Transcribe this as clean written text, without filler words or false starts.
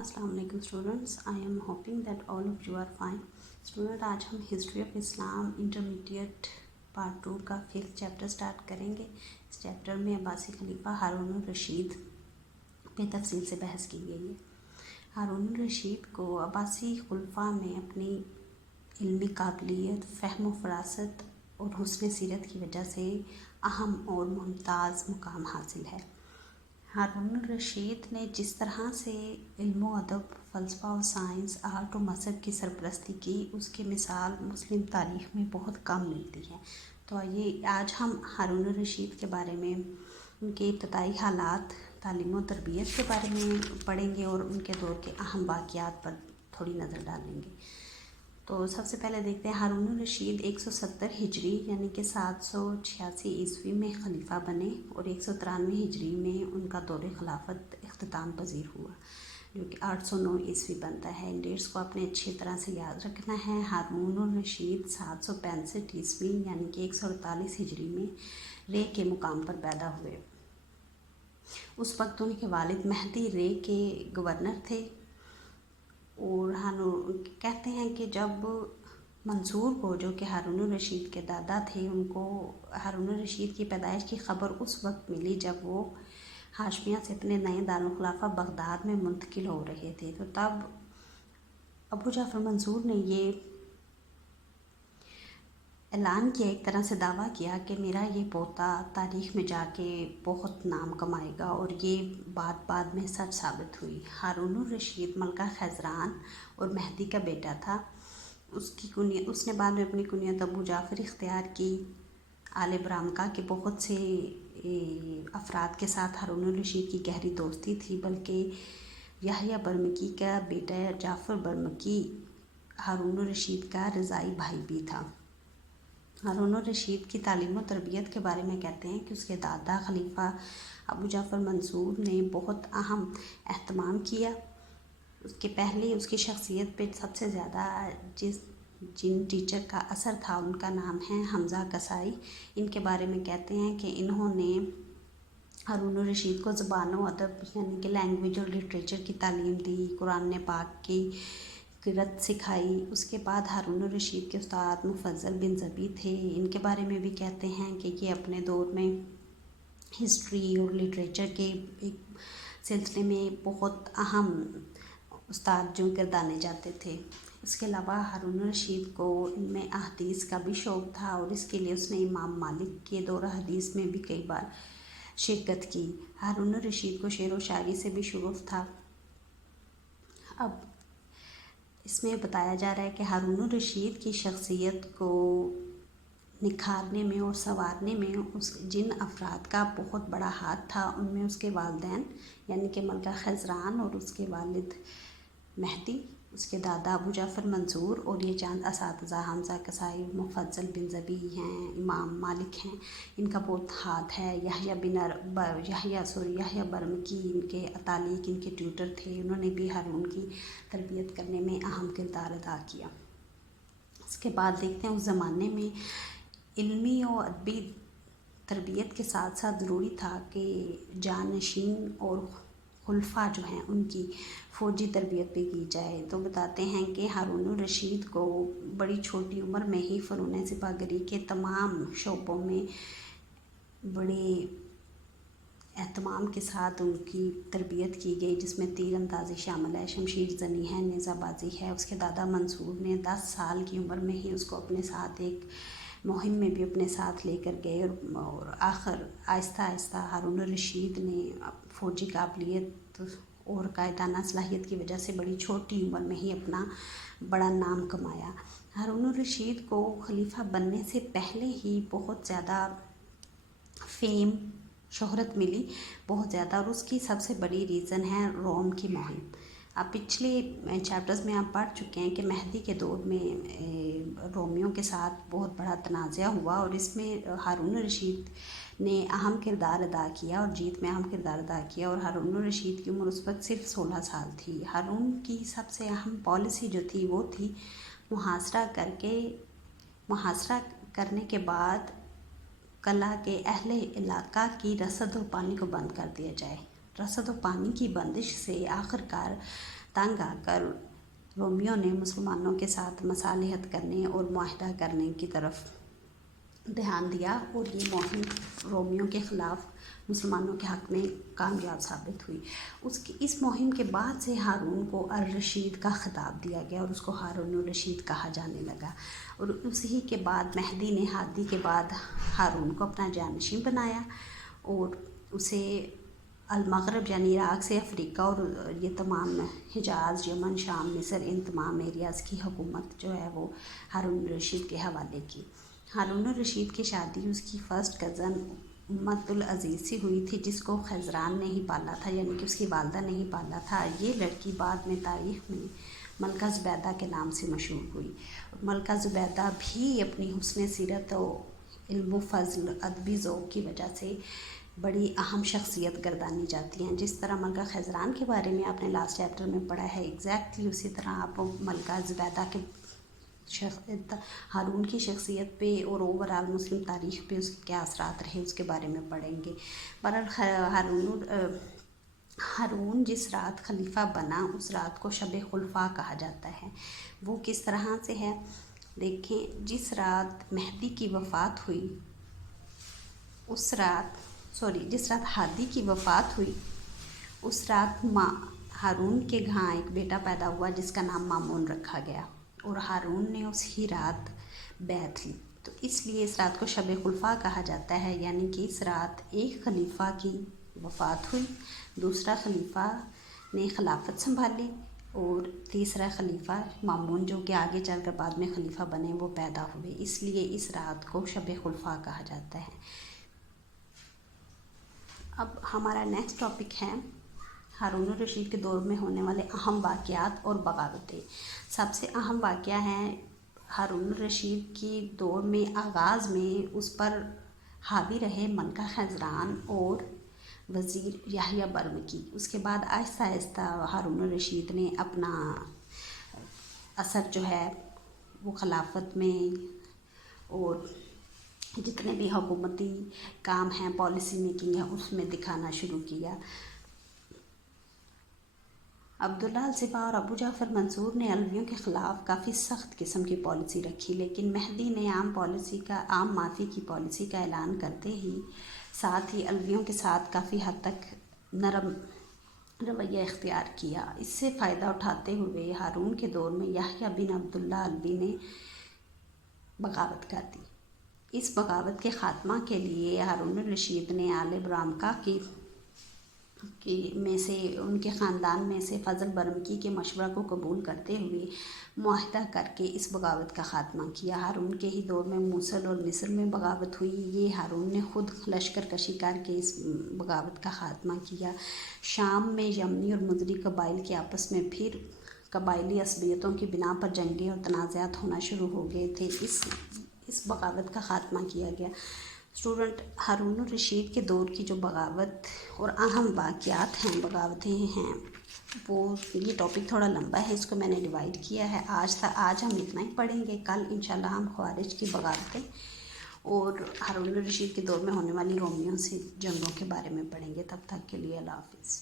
अस्सलाम वालेकुम students, I am hoping that all of you are fine. Student, आज हम history of Islam intermediate part 2 का 5th chapter start करेंगे। इस चैप्टर में अब्बासी खलीफा हारून रशीद पे तफसील से बहस की गई है। हारून रशीद को अब्बासी खुलफा में अपनी इल्मी काबिलियत, फ़हम व फ़रासत और हुस्न सीरत की वजह से अहम और मुमताज़ मुकाम हासिल है। हारून रशीद ने जिस तरह से इल्म अदब, फ़लसफ़ा और साइंस, आर्ट और मज़हब की सरपरस्ती की, उसकी मिसाल मुस्लिम तारीख़ में बहुत कम मिलती है। तो आइए आज हम हारून रशीद के बारे में, उनके इब्तदाई हालात, तालीम और तरबियत के बारे में पढ़ेंगे और उनके दौर के अहम वाक़यात पर थोड़ी नज़र डालेंगे। तो सबसे पहले देखते हैं, हारून रशीद 170 हिजरी यानी कि 786 ईस्वी में खलीफा बने और 193 हिजरी में उनका दौर खिलाफत इख्तिताम पजीर हुआ, जो कि 809 ईस्वी बनता है। इन डेट्स को आपने अच्छी तरह से याद रखना है। हारून रशीद 765 ईस्वी यानी कि 148 हिजरी में रे के मुकाम पर पैदा हुए। उस वक्त उनके वालिद मेहदी रे के गवर्नर थे और कहते हैं कि जब मंसूर को, जो कि हारून रशीद के दादा थे, उनको हारून रशीद की पैदाइश की ख़बर उस वक्त मिली जब वो हाशमिया से अपने नए दारुल खिलाफा बगदाद में मुंतकिल हो रहे थे। तो तब अबू जाफ़र मंसूर ने ये ऐलान किया, एक तरह से दावा किया कि मेरा ये पोता तारीख़ में जाके बहुत नाम कमाएगा, और ये बात बाद में सच साबित हुई। हारून रशीद मलका खैज़रान और मेहदी का बेटा था। उसने बाद में अपनी कुनियत अबू जाफ़र इख्तियार की। आले ब्रामका के बहुत से अफराद के साथ हारून रशीद की गहरी दोस्ती थी, बल्कि याह्या बरमकी का बेटा जाफ़र बरमकी हारून रशीद का रज़ाई भाई भी था। हारून रशीद की तालीम और तरबियत के बारे में कहते हैं कि उसके दादा खलीफा अबू जाफ़र मंसूर ने बहुत अहम एहतमाम किया। उसके पहले उसकी शख्सियत पे सबसे ज़्यादा जिन टीचर का असर था, उनका नाम है हमज़ा कसाई। इनके बारे में कहते हैं कि इन्होंने हारून रशीद को ज़बान व अदब यानी कि लैंग्वेज और लिटरेचर की तालीम दी, कुरान पाक की क़िरात सिखाई। उसके बाद हारून रशीद के उस्ताद मुफज़्ज़ल बिन ज़बी थे। इनके बारे में भी कहते हैं कि ये अपने दौर में हिस्ट्री और लिटरेचर के एक सिलसिले में बहुत अहम उस्ताद जो गर्दाने जाते थे। इसके अलावा हारून रशीद को इनमें अहदीस का भी शौक़ था और इसके लिए उसने इमाम मालिक के दौर हदीस में भी कई बार शिरकत की। हारून रशीद को शेर व शायरी से भी शगुफ़ था। अब इसमें बताया जा रहा है कि हारून रशीद की शख्सियत को निखारने में और संवारने में जिन अफराद का बहुत बड़ा हाथ था, उनमें उसके वालिदैन यानी कि मलका खैज़रान और उसके वालिद मेहदी, उसके दादा अबू जाफ़र मंसूर और ये चंद असातिज़ा हमज़ा कसाई, मुफज़्ज़ल बिन ज़बी हैं, इमाम मालिक हैं, इनका बहुत हाथ है। याह्या बरमकी इनके अतालिक, इनके ट्यूटर थे। उन्होंने भी हारून की तरबियत करने में अहम किरदार अदा किया। इसके बाद देखते हैं, उस ज़माने में इल्मी और अदबी तरबियत के साथ साथ ज़रूरी था कि जानशीन और खुलफा जो हैं उनकी फ़ौजी तरबियत भी की जाए। तो बताते हैं कि हारून रशीद को बड़ी छोटी उम्र में ही फ़नून सिपाहगरी के तमाम शोबों में बड़े एहतमाम के साथ उनकी तरबियत की गई, जिसमें तीर अंदाज़ी शामिल है, शमशीर जनी है, नेज़ाबाजी है। उसके दादा मंसूर ने 10 साल की उम्र में ही उसको अपने साथ एक मुहिम में भी अपने साथ लेकर गए और आखिर आहिस्ता आहिस्ता हारून रशीद ने फ़ौजी काबिलियत और कायदाना सलाहियत की वजह से बड़ी छोटी उम्र में ही अपना बड़ा नाम कमाया। हारून रशीद को खलीफा बनने से पहले ही बहुत ज़्यादा फेम, शोहरत मिली, बहुत ज़्यादा, और उसकी सबसे बड़ी रीज़न है रोम की मुहिम। अब पिछले चैप्टर्स में आप पढ़ चुके हैं कि मेहदी के दौर में रोमियों के साथ बहुत बड़ा तनाज़ा हुआ और इसमें हारून रशीद ने अहम किरदार अदा किया और जीत में अहम किरदार अदा किया। और हारून रशीद की उम्र उस वक्त सिर्फ 16 साल थी। हारून की सबसे अहम पॉलिसी जो थी वो थी मुहासरा करने के बाद कला के अहले इलाका की रसद और पानी को बंद कर दिया जाए। रसद और पानी की बंदिश से आखिरकार तंग आकर रोमियो ने मुसलमानों के साथ मसालहत करने और मुआहदा करने की तरफ ध्यान दिया और ये मुहिम रोमियो के ख़िलाफ़ मुसलमानों के हक़ में कामयाब साबित हुई। उसकी इस मुहिम के बाद से हारून को अल रशीद का ख़िताब दिया गया और उसको हारून रशीद कहा जाने लगा। और उसी के बाद मेहदी ने हादी के बाद हारून को अपना जानशीन बनाया और उसे अल-मग़रिब यानी इराक़ से अफ़्रीका और ये तमाम हिजाज़, यमन, शाम, मिस्र, इन तमाम एरियाज़ की हुकूमत जो है वो हारून रशीद के हवाले की। हारून रशीद की शादी उसकी फ़र्स्ट कज़न उम्मतुल अज़ीज़ से हुई थी, जिसको खज़रान ने ही पाला था, यानी कि उसकी वालदा ने ही पाला था। ये लड़की बाद में तारीख़ में मलका ज़ुबैदा के नाम से मशहूर हुई। मलका ज़ुबैदा भी अपनी हुस्न सीरत और इल्म फ़ज़ल, अदबी ज़ौक़ की वजह से बड़ी अहम शख्सियत गर्दानी जाती हैं। जिस तरह मलका खज़रान के बारे में आपने लास्ट चैप्टर में पढ़ा है, एग्जैक्टली उसी तरह आप मलका ज़ुबैदा के हारून की शख्सियत पे और ओवरऑल मुस्लिम तारीख़ पे उसके क्या असरात रहे उसके बारे में पढ़ेंगे। बहरहाल हारून जिस रात खलीफा बना उस रात को शब खुलफा कहा जाता है। वो किस तरह से है देखें, जिस रात मेहदी की वफ़ात हुई जिस रात हादी की वफ़ात हुई उस रात हारून के यहाँ एक बेटा पैदा हुआ जिसका नाम मामून रखा गया और हारून ने उसी रात बैत ली, तो इसलिए इस रात को शब खुलफा कहा जाता है। यानी कि इस रात एक खलीफा की वफ़ात हुई, दूसरा खलीफा ने खिलाफत संभाली और तीसरा खलीफा मामून जो कि आगे चलकर बाद में खलीफा बने वो पैदा हुए, इसलिए इस रात को शब खुलफा कहा जाता है। अब हमारा नेक्स्ट टॉपिक है हारून रशीद के दौर में होने वाले अहम वाक़यात और बगावतें। सबसे अहम वाक़या है हारून रशीद की दौर में आगाज़ में उस पर हावी रहे मलका खज़रान और वज़ीर याहिया बरमकी। उसके बाद आहिस्ता आहिस्ता हारून रशीद ने अपना असर जो है वो खिलाफत में और जितने भी हुकूमती काम हैं, पॉलिसी मेकिंग है, उसमें दिखाना शुरू किया। अब्दुल्ला अल-सिबा और अबू जाफ़र मंसूर ने अलवियों के ख़िलाफ़ काफ़ी सख्त किस्म की पॉलिसी रखी, लेकिन मेहदी ने आम माफ़ी की पॉलिसी का ऐलान करते ही साथ ही अलवियों के साथ काफ़ी हद तक नरम रवैया इख्तियार किया। इससे फ़ायदा उठाते हुए हारून के दौर में याहिया बिन अब्दुल्ला अलवी ने बगावत कर दी। इस बगावत के ख़ात्मा के लिए हारून रशीद ने आले ब्राह्मका में से उनके ख़ानदान में से फ़ज़ल बरमकी के मशवरा को कबूल करते हुए मुआहदा करके इस बगावत का ख़ात्मा किया। हारून के ही दौर में मूसल और मिस्र में बगावत हुई। ये हारून ने ख़ुद लश्कर कशी करके इस बगावत का ख़ात्मा किया। शाम में यमनी और मुदरी कबाइल के आपस में फिर कबाइली असबियतों की बिना पर जंगें और तनाज़ात होना शुरू हो गए थे। इस बगावत का ख़ात्मा किया गया। स्टूडेंट, हारून रशीद के दौर की जो बगावत और अहम वाक़यात हैं, बगावतें हैं, वो ये टॉपिक थोड़ा लंबा है, इसको मैंने डिवाइड किया है। आज हम इतना ही पढ़ेंगे। कल इंशाल्लाह हम ख़वारिज की बगावतें और हारून रशीद के दौर में होने वाली रोमियों से जंगों के बारे में पढ़ेंगे। तब तक के लिए अल्लाह हाफ़िज़।